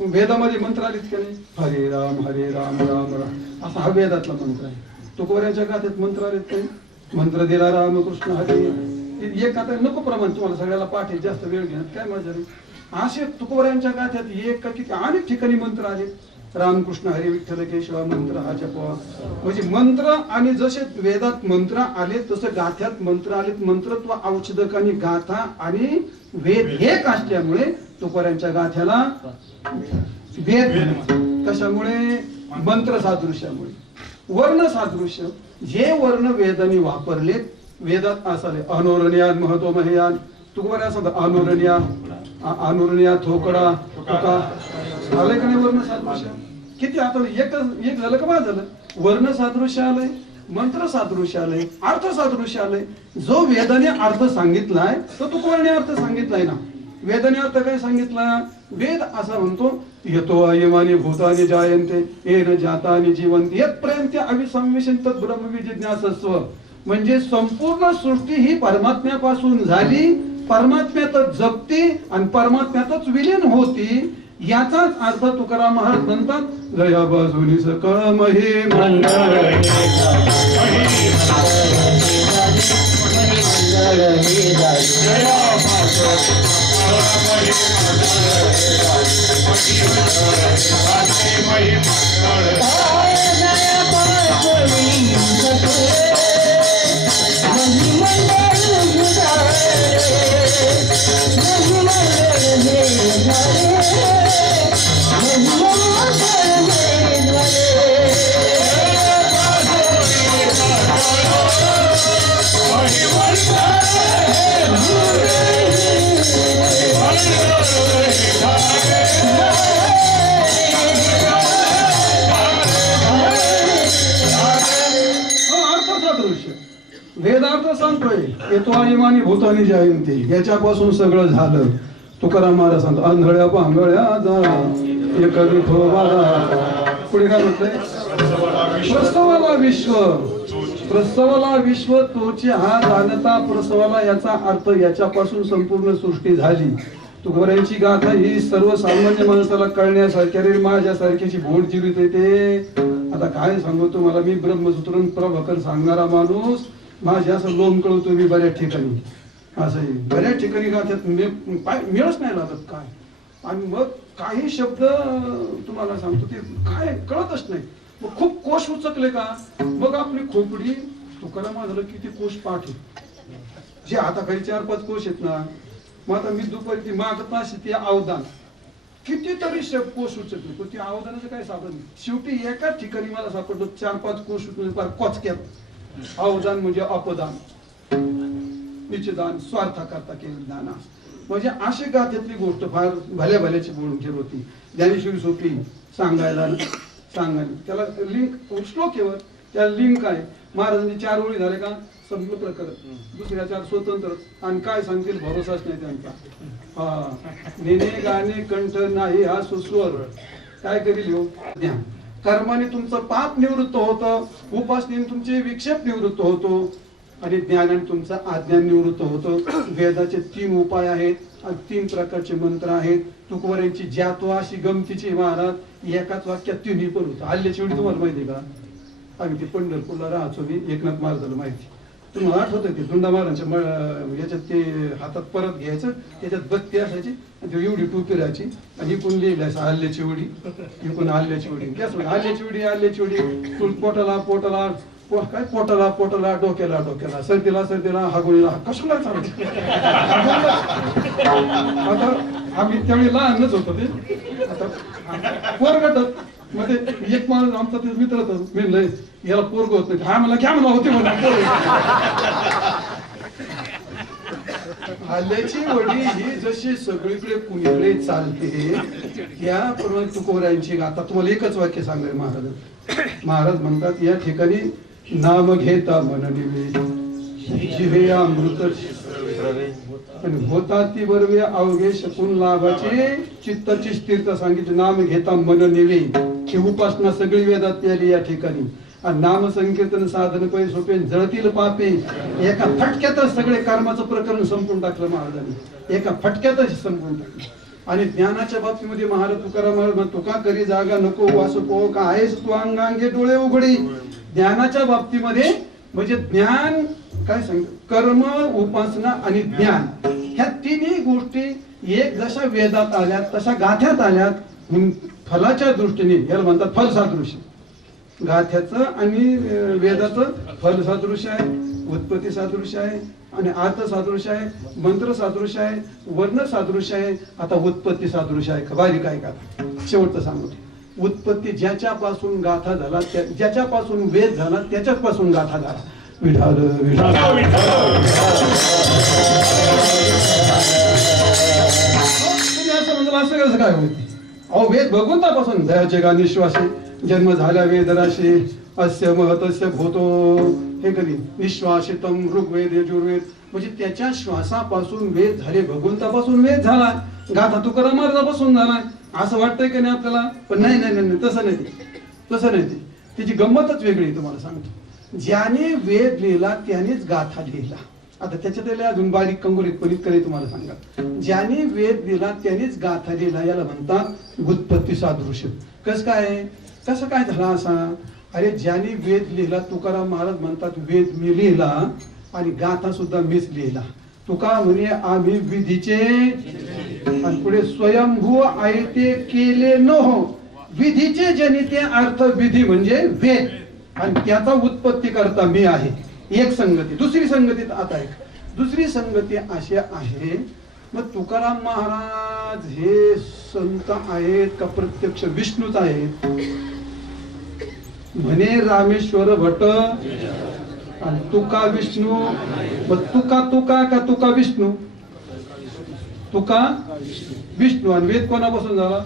वेदामध्ये मंत्र आलेत का नाही? हरे राम राम राम असा हा वेदातला मंत्र आहे. तुकोबारांच्या गाथेत मंत्र आलेत काही? मंत्र दिला रामकृष्ण हरे. एक आता नको प्रमाण तुम्हाला सगळ्याला पाठ आहे, जास्त वेळ घेण्यात काय मजा नाही. असे तुकोबारांच्या गाथ्यात एक का किती अनेक ठिकाणी मंत्र आले. रामकृष्ण हरे विठ्ठल केशवा मंत्र हा जपवा. म्हणजे मंत्र आणि जसे वेदात मंत्र आले तसं गाथ्यात मंत्र आलेत. मंत्रत्व औषधक आणि गाथा आणि वेद एक असल्यामुळे तुकोबारांच्या गाथ्याला वेद. कशामुळे? मंत्र सादृश्यामुळे. वर्ण सादृश्य जे वर्ण वेदांनी वापरलेत वेदात असाले अनोरणियान महत्व महेयान. तुकोबारा सांगतात अनुरणिया थोकडा तुका आलंय का नाही वर्ण सादृश्य? किती आता एक झालं का बाद झालं? वर्ण सादृश्य आलंय, मंत्र सादृश्य आलंय, अर्थ सादृश्य आलंय. जो वेदाने अर्थ सांगितलाय तो तुकोबाराने अर्थ सांगितलाय ना. वेदाने अर्थ काय सांगितला? वेद असा म्हणतो यतो अयमानी भूतानि जायन्ते येन जातानि जीवन्ति यत् प्रयन्ते अविसंविशं तत् ब्रह्म विजिज्ञासस्व. म्हणजे संपूर्ण सृष्टी ही परमात्म्यापासून झाली, परमात्म्यातच जगते आणि परमात्म्यातच विलीन होती. याचाच अर्थ तुकाराम महाराज म्हणतात, जया बाजूनी सकळ महे मंडळ वेदार्थ सांगतोय, येतो इमानी भूतानी जयंती, याच्यापासून सगळं झालं. तुकाराम महाराज सांगतो, आंधळ्या पांगळ्या जा एक विठोबा. पुढे काय म्हटलंय, प्रसवाला विश्व, प्रसवाला विश्व तोची हा जाणता प्रसवाला, याचा अर्थ याच्यापासून संपूर्ण सृष्टी झाली. तुकोबारायांची गाथा ही सर्वसामान्य माणसाला कळण्यासारखी, अरे माझ्यासारख्याची भोट जिरीत येते. आता काय सांगू तुम्हाला, मी ब्रह्मसूत्र प्रभाकर सांगणारा माणूस, माझे असं लोम कळवतो मी बऱ्याच ठिकाणी, असं बऱ्याच ठिकाणी गाथ्यात मिळच नाही लागत काय. आणि मग काही शब्द तुम्हाला सांगतो ते काय कळतच नाही. मग खूप कोश उचकले का, मग आपली खोपडी तुकाराम झालं किती कोश पाठ जे आता काही 4-5 कोश आहेत ना. मग आता मी दुपारी ती मागत अशी ती अवदान कितीतरी कोश उचकले, पण ती अवदानाचं काय सापडलं. शेवटी एकाच ठिकाणी मला सापडलं 4-5 कोश उचकले कोचक्यात. अवदान म्हणजे अपदान, निश्चिदान, स्वार्थाकरता केलेलं दान. म्हणजे अशी गाथ्यातली गोष्ट फार भल्या भल्याची बोलून ठेव होती. ज्ञानेश्वरी सोपी सांगायला, त्याला लिंक श्लोकेवर त्याला लिंक आहे. महाराजांनी 4 ओळी झाले का संपलं प्रकरण. दुसऱ्या 4 स्वतंत्र, आणि काय सांगतील भरोसाच नाही त्यांचा. नेणे गाणे कंठ नाही हा सुस्वर, काय करील हो ज्ञान. कर्माने तुमचं पाप निवृत्त होतं, उपासनेने तुमचे विक्षेप निवृत्त होतो, आणि ज्ञानाने तुमचं अज्ञान निवृत्त होतं. वेदाचे 3 उपाय आहेत, 3 प्रकारचे मंत्र आहेत. तुकोबारायांची ज्या तो अशी गमतीची महाराज, एकाच वाक्यात 3ही पण होतं. हल्ल्याची एवढी तुम्हाला माहिती का, आम्ही ते पंढरपूरला राहायचो, मी एकनाथ महाराजाला माहिती, तुम्हाला आठवतं ते धुंडा महाराजांच्या याच्यात ते हातात परत घ्यायचं, त्याच्यात बत्ती असायची आणि ते एवढी टोपी राहायची, आणि इकून लिहिलं असं हल्ल्याची उडी, इकून हल्ल्याची उडी, हल्ल्याची उडी, हल्ल्याची उडी, पोटाला पोटाला काय, पोटाला पोटाला, डोक्याला डोक्याला, सर्दीला सर्दीला, हागुळीला कशाला चालायचं. आता आम्ही त्यावेळी लहानच होतो ते, आता पोरगटत. मग ते एक माणूस आमचा ते मित्र होता, म्हणलं याला पोरग होत नाही, हा मला घ्या म्हणा होते म्हणा. हल्ल्याची वडी ही जशी सगळीकडे कुणीकडे चालते, त्याप्रमाणे तुकोबारायांची गाथा. तुम्हाला एकच वाक्य सांगेल महाराज म्हणतात, या ठिकाणी नाम घेता मन निवे जिवे अमृत आणि होता ती बरवे अवघे शकून लाभाचे चित्ताची स्थिरता सांगितली. नाम घेता मन निवे ही उपासना सगळी वेदात आली या ठिकाणी. आणि नाम संकीर्तन साधन पै सोपे जळतील पापे, एका फटक्यातच सगळे कर्माचं प्रकरण संपून टाकलं महाराजांनी, एका फटक्यातच संपून टाकलं. आणि ज्ञानाच्या बाबतीमध्ये महाराज तुकाराम महाराज, तुका करी जागा नको वासू पो का आहेस तू अंगांगे डोळे उघडी. ज्ञानाच्या बाबतीमध्ये म्हणजे ज्ञान काय सांग, कर्म, उपासना आणि ज्ञान, ह्या 3ही गोष्टी एक जशा वेदात आल्यात तशा गाथ्यात आल्यात. म्हणून फलाच्या दृष्टीने याला म्हणतात फल सादृश्य. गाथ्याचं आणि वेदाचं फल सादृश्य आहे, उत्पत्ती सादृश्य आहे, आणि अर्थ सादृश्य आहे, मंत्र सादृश्य आहे, वर्ण सादृश्य आहे. आता उत्पत्ती सादृश्य आहे. बारीक आहे का, शेवटचं सांगतो. उत्पत्ती ज्याच्यापासून गाथा झाला, ज्याच्यापासून वेद झाला, त्याच्यापासून गाथा झाला. विठाल विठाल. असं म्हणलं असं कसं काय होते, अहो वेद भगवंतापासून दयाचे गा निश्वासे, जन्म झाल्या वेदराशी अस्य महतस्य भूतो. हे कधी निश्वासितम ऋग्वेद यजुर्वेद, म्हणजे त्याच्या श्वासापासून वेद झाले, भगवंतापासून वेद झाला. गाथा तुकाराम महाराजापासून झाला. असं वाटतंय की नाही आपल्याला, पण नाही नाही नाही, तसं नाही, तसं नाही. त्याची गंमतच वेगळी तुम्हाला सांगतो. ज्याने वेद लिहिला त्यानेच गाथा लिहिला. आता त्याच्यात अजून बारीक कंगोरीत पण इतकं तुम्हाला सांगा. ज्याने वेद लिहिला त्यानेच गाथा लिहिला याला म्हणतात व्युत्पत्ती सादृश्य. कसं काय झाला असा? अरे ज्याने वेद लिहिला, तुकाराम महाराज म्हणतात वेद मी लिहिला आणि गाथा सुद्धा मीच लिहिला. तुका म्हणे आम्ही विधीचे आणि पुढे स्वयंभू आहे ते केले न हो. विधीचे जनिते अर्थ विधी म्हणजे वेद आणि त्याचा उत्पत्ती करता मी आहे. एक संगती. दुसरी संगती आता एक दुसरी संगती अशी आहे. मग तुकाराम महाराज हे संत आहेत का प्रत्यक्ष विष्णूच आहेत? म्हणे रामेश्वर भट आणि तुका विष्णू. मग तुका का तुका विष्णू? तुका विष्णू आणि वेद कोणापासून झाला?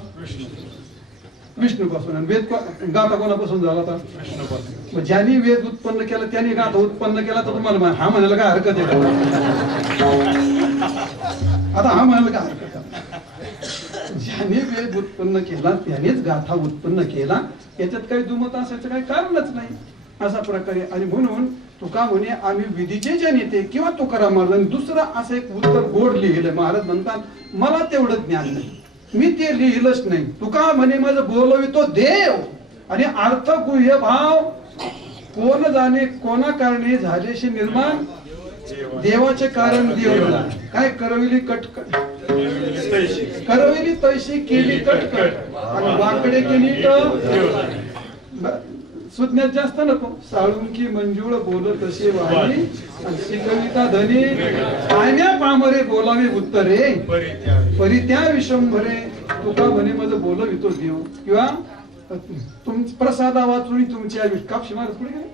विष्णू पासून. आणि वेद गाथा कोणापासून झाला? आता मग ज्यांनी वेद उत्पन्न केला त्यांनी गाथा उत्पन्न केला. तर तुम्हाला हा म्हणायला काय हरकत आहे? आता हा म्हणायला काय हरकत आहे? ज्याने वेद उत्पन्न केला त्यानेच गाथा उत्पन्न केला. याच्यात काही दुमत असायचं काही कारणच नाही अशा प्रकारे. आणि म्हणून तुका म्हणे आम्ही विधीचे जनिते किंवा तुकाराम महाराज. दुसरं असं एक उत्तर गोड लिहिलं. महाराज म्हणतात मला तेवढं ज्ञान नाही, मी ते लिहिलंच नाही. तुका म्हणे माझं बोलवितो देव आणि अर्थ गुह्य भाव कोण जाणे कोणा कारणे झालेशी निर्माण देवाचे कारण देव. काय करविली कटकट करविली तैशी केली कटकट आणि वाकडे केली तर सुज्ञात जास्त नको. साळुंकी मंजूळ बोल तसे वाणी आणि शिकविता धनी पाण्या पामरे बोलावे उत्तरे परित्या विशंभरे. तुका म्हणे माझं बोलवितो देव किंवा प्रसादा वाचून तुमच्या कापशी मारत पुढे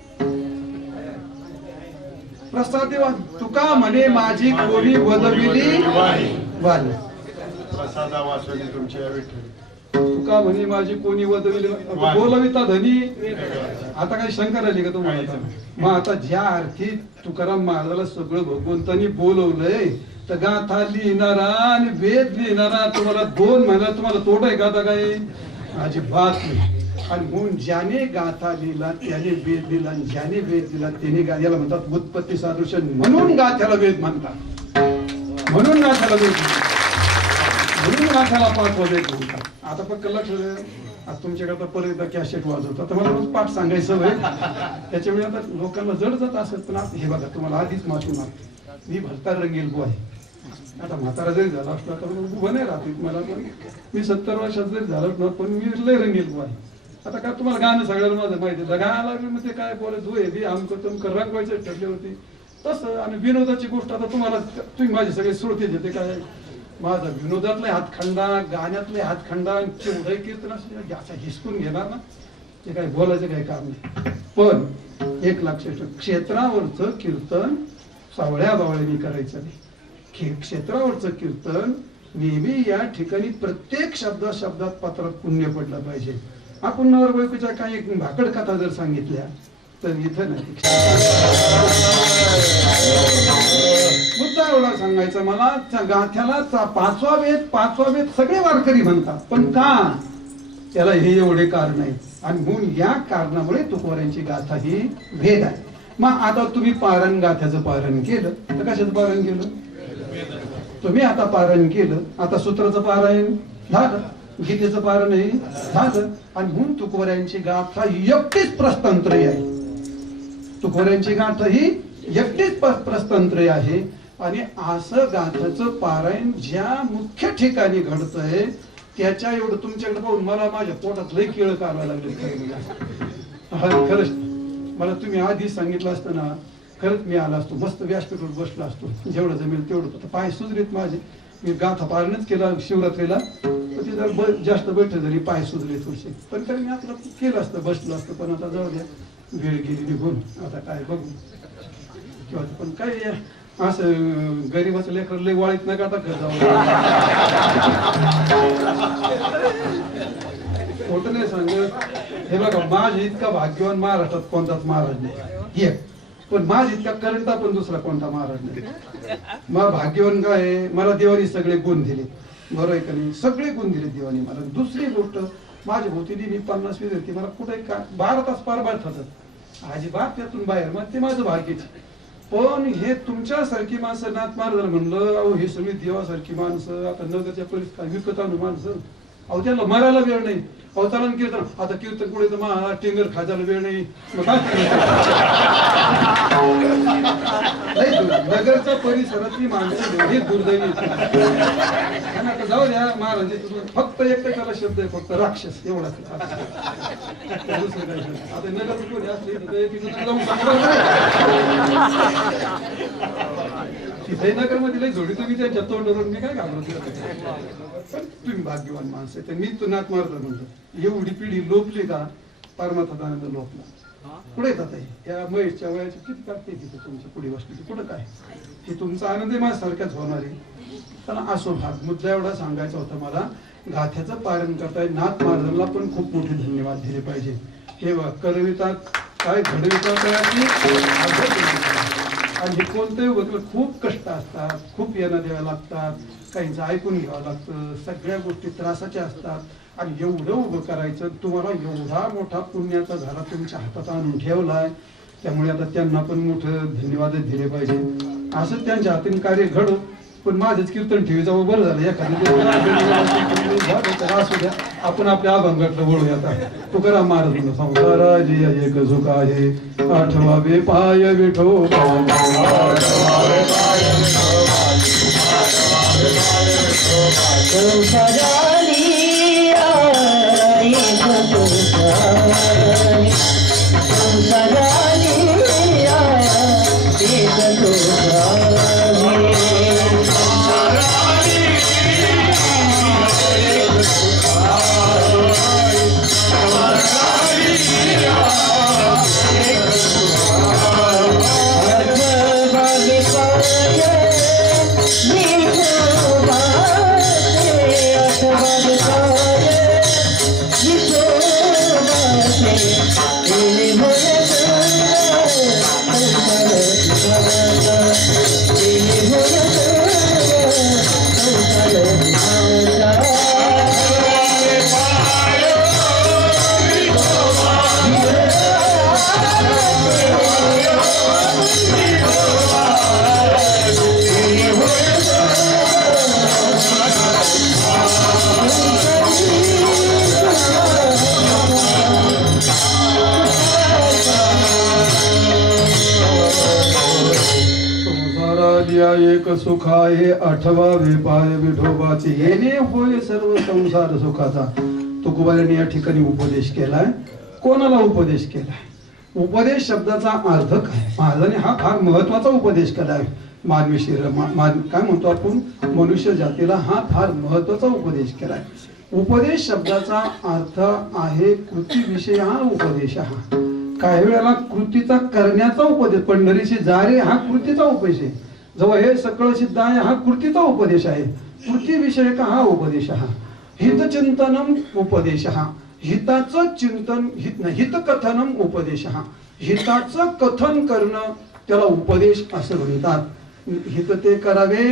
प्रसाद तुका म्हणे माझी कोणी वदविली वाली. प्रसादा वाचून तुमच्या तुका म्हणे माझी कोणी वदविली बोलविता धनी. आता काही शंका राहिली का तुम्हाला? मग आता ज्या अर्थी तुकाराम महाराजाला सगळं भगवंतांनी बोलवलंय तर गाथा लिहिणारा आणि वेद लिहिणारा तुम्हाला दोन महिन्यात तुम्हाला तोड आहे गाथा काय? अजिबात नाही. आणि म्हणून ज्याने गाथा लिहिला त्याने वेद लिहिला आणि ज्याने वेद लिहिला त्याने याला म्हणतात उत्पत्ती सादृश्य. म्हणून गाथ्याला वेद म्हणतात. म्हणून गाथ्याला वेद म्हणून गाथ्याला पाच वेद म्हणतात. आता फक्त लक्ष द्या. आता तुमच्याकडे परत एकदा कॅसेट वाजवतात तर मला रोज पाठ सांगायचं वय त्याच्यामुळे आता लोकांना जड जात असेल. पण आता हे बघा तुम्हाला आधीच माफी मागतो. मी भलता रंगील बो आहे. आता म्हातारा जरी झाला असला तर उभं नाही राहत मला. पण मी 70 वर्षात जरी झालं पण मी लय रंगील बो आहे. आता काय तुम्हाला गाणं सगळ्याला माझं माहिती आहे. गायला लागलं मग ते काय बोलायचं होय बी आमकं तुमकं रंगवायचं ठरले होते तसं. आणि विनोदाची गोष्ट आता तुम्हाला तुम्ही माझे सगळे श्रोते देते काय माझा विनोदातले हातखंडा गाण्यातले हातखंडा केवढं कीर्तन असं हिसकून घेणार ना ते काय बोलायचं काही काम नाही. पण एक लक्षात ठेव, क्षेत्रावरचं कीर्तन सावळ्या बावळ्यानी करायचं नाही. क्षेत्रावरचं कीर्तन नेहमी या ठिकाणी प्रत्येक शब्दात पात्रात पुण्य पडलं पाहिजे. आपण नवर बायकोच्या काही भाकड कथा जर सांगितल्या तर इथं नाही. मुद्दा एवढा सांगायचा मला गाथ्याला पाचवा वेद सगळे वारकरी म्हणतात. पण का? त्याला हे एवढे कारण आहे. आणि म्हणून या कारणामुळे तुकोबारायांची गाथा ही वेद आहे. मग आता तुम्ही पारण गाथ्याचं पारण केलं तर कशाचं पारण केलं? तुम्ही आता पारण केलं. आता सूत्राचं पारायण झालं, गीतेचं पारणही झालं. आणि म्हणून तुकोबारायांची गाथा एकटीच प्रस्तंत्र आहे. तुकोबारायांची गाथा ही एकटीच प्रस्तंत्र आहे. आणि असं गाथाचं पारायण ज्या मुख्य ठिकाणी घडतंय त्याच्या एवढं तुमच्याकडे पाहून मला माझ्या पोटात लय केळ करायला लागले. खरंच मला तुम्ही आधीच सांगितलं असतं ना खरंच मी आला असतो. मस्त व्यासपीठावर बसला असतो. जेवढं जमेल तेवढं. पाय सुजलेत माझे. मी गाथा पारणच केला शिवरात्रीला. तर ते जर जास्त बैठक झाली पाय सुजले थोडेसे. पण तरी मी आपलं केलं असतं बसलं असतं. पण आता जाऊ द्या वेळ गेली निघून. आता काय बघू किंवा पण काय असं गरीबाचं लेकर लय वाळीत नका टाकत जाऊ. खोटं नाही सांगत. हे बघा माझ इतका भाग्यवान महाराष्ट्रात कोणताच महाराज नाही. एक पण माझ इतका करंटा पण दुसरा कोणता महाराज नाही. मला भाग्यवान काय मला देवानी सगळे गुण दिले. बरोबर आहे का नाही? सगळे गुण दिले देवानी मला. दुसरी गोष्ट माझ्या भोवतीने मी 50 विद्यार्थी मला कुठे 12 तास पार बैठतात. अजिबात त्यातून बाहेर, मग ते माझं भाग्यच. पण हे तुमच्यासारखी माणसं नाथ महाराजांना म्हणलं, अहो हे सगळी देवासारखी माणसं आता नगरच्या परिस्थिती विकत आणू माणसं, अहो त्याला मरायला वेळ नाही. अहो चालन कीर्तन, आता कीर्तन पुढे तर महा टिंगर खायला वेळ नाही, मग काय नगरच्या परिसरातली माणसं एवढी दुर्दैवी आणि आता जाऊ द्या महाराज, फक्त एक त्याला शब्द आहे, फक्त राक्षस एवढाच. दुसरं काही शब्द. आता नगर कोणी असले तर तिथं जाऊन तिथे नगर मध्ये लई जोडी तुम्ही त्यांच्या तोंडावर मी काय घाबरत. पण तुम्ही भाग्यवान माणसं आहे, तर मी तो नाथ महाराज म्हणतो एवढी पिढी लोपली का परमार्थानंद लोपला. पुढे येतात या महेशच्या वयाची किती काढते तिथे तुमच्या पुढे वस्तू कुठं काय हे तुमचा आनंद आहे माझ्यासारख्याच होणार आहे. पण असो भाग मुद्दा एवढा सांगायचा होता मला, गाथ्याचं पारण करताय नाथ महाराजांना पण खूप मोठे धन्यवाद दिले पाहिजे. हे करवितात काय घडवितात आणि हे कोणत्याही उभं खूप कष्ट असतात, खूप येणं द्यावं लागतात, काहींचं ऐकून घ्यावं लागतं, सगळ्या गोष्टी त्रासाच्या असतात. आणि एवढं उभं करायचं, तुम्हाला एवढा मोठा पुण्याचा झाला तुमच्या हातात आणून ठेवलाय, त्यामुळे आता त्यांना पण मोठं धन्यवाद दिले पाहिजे. असं त्यांच्या हातून कार्य घडो. पण माझंच कीर्तन ठेवी जावं बरं झालं, एखाद्या असू द्या, आपण आपल्या अभंगातलं बोलूया. आता तुकाराम महाराज संसाराजी एक सुख आहे, आठवावे पाय विठोबा. एक सुख आहे, आठवावे पाय विठोबाचे. येणे होय सर्व संसार सुखाचा. तुकोबांनी या ठिकाणी उपदेश केलाय. कोणाला उपदेश केलाय? उपदेश शब्दाचा अर्थ काय? महाराजांनी हा फार महत्वाचा उपदेश केलाय. मानवी शरीर काय म्हणतो आपण, मनुष्य जातीला हा फार महत्वाचा उपदेश केलाय. उपदेश शब्दाचा अर्थ आहे कृतीविषयी हा उपदेश. हा काही वेळेला कृतीचा करण्याचा उपदेश, पंढरीशी जा रे हा कृतीचा उपदेश आहे. जेव्हा हे सकळ सिद्ध आहे हा कृतीचा उपदेश आहे. कृतीविषयक हा उपदेश. हा हितचिंतनम उपदेश. हा हिताचं चिंतन, हितकथनम उपदेश. हा हिताचं कथन करणं त्याला उपदेश असं म्हणतात. हित ते करावे,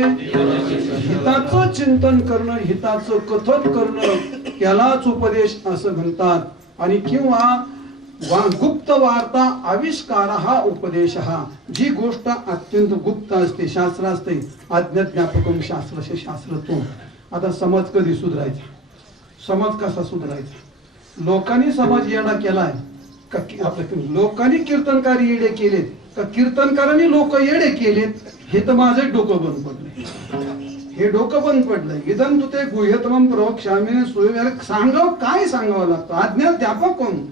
हिताचं चिंतन करणं, हिताचं कथन करणं त्यालाच उपदेश असं म्हणतात. आणि किंवा गुप्त वार्ता आविष्कार हा उपदेश. हा जी गोष्ट अत्यंत गुप्त असते, शास्त्र असते, अज्ञाज्ञापकम शास्त्रशे शास्त्रत्व. आता समाज कधी सुधारायचा? समाज कसा सुधारायचा? लोकांनी समाज येडा केलाय का? लोकांनी कीर्तनकारी येडे केलेत का कीर्तनकारांनी लोक येडे केलेत? हे तर माझं डोकं बंद पडलंय. हे डोकं बंद पडलंय. इदं तु ते गुह्यतमं प्रवक्ष्यामि सुविचार. सांगावं काय सांगावं लागतं? अज्ञाध्यापक कोण?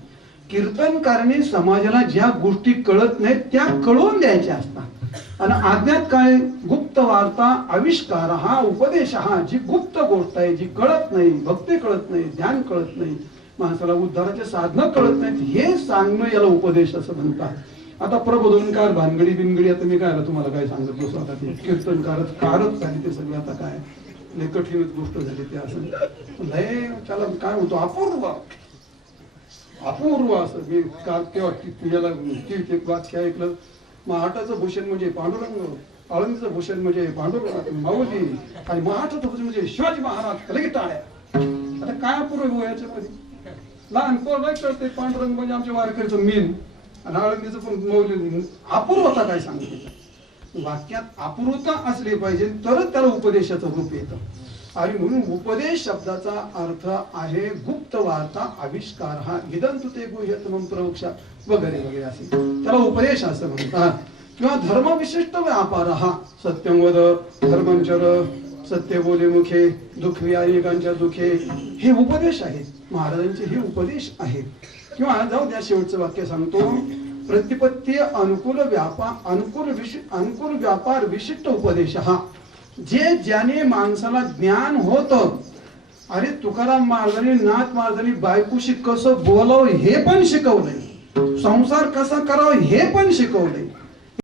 कीर्तनकारांनी समाजाला ज्या गोष्टी कळत नाहीत त्या कळवून द्यायच्या असतात. आणि अज्ञात काय? गुप्त वार्ता आविष्कार हा उपदेश. हा जी गुप्त गोष्ट आहे, जी कळत नाही, भक्ती कळत नाही, ध्यान कळत नाही, माणसाला उद्धाराचे साधनं कळत नाहीत, हे सांगणं याला उपदेश असं म्हणतात. आता प्रबोधनकार भानगडी बिनगडी, आता मी काय तुम्हाला काय सांगत बसू? आता ते कीर्तनकारच कारच झाली ते सगळे. आता काय लय कठीणच गोष्ट झाली ते. असं लय त्याला काय होतो, अपूर्व अपूर्व असं. मी काल तेव्हा याला एक वाक्य ऐकलं, महाटाचं भूषण म्हणजे पांडुरंग, आळंदीचं भूषण म्हणजे पांडुरंग माऊली, आणि महाटाचं भूषण म्हणजे शिवाजी महाराज. लगेच टाळ्या. आता काय अपूर्व याच्यामध्ये? लहान पोर कळते पांडुरंग म्हणजे आमच्या वारकरीचं मेन. आणि आळंदीचं पण मौल्य अपूर्वता काय सांगितलं वाक्यात अपूर्वता असली पाहिजे तरच त्याला उपदेशाचं रूप येतं. आणि म्हणून उपदेश शब्दाचा अर्थ आहे गुप्त वार्ता आविष्कार हा इदंतु ते गुह्यतमं प्रवक्षा वगैरे वगैरे असे त्याला उपदेश असं म्हणतात. किंवा धर्मविशिष्ट व्यापार हा सत्यम वद धर्मं चर सत्य बोले मुखे दुःखी अनेकांच्या दुखे हे उपदेश आहेत महाराजांचे हे उपदेश आहेत. किंवा जाऊ द्या शेवटचं वाक्य सांगतो प्रतिपत्ती अनुकूल व्यापार विशिष्ट उपदेश हा जे ज्याने माणसाला ज्ञान होतं. अरे तुकाराम महाराजांनी नाथ महाराजांनी बायकोशी कसं बोलावं हे पण शिकवलंय, संसार कसा करावा हे पण शिकवलंय.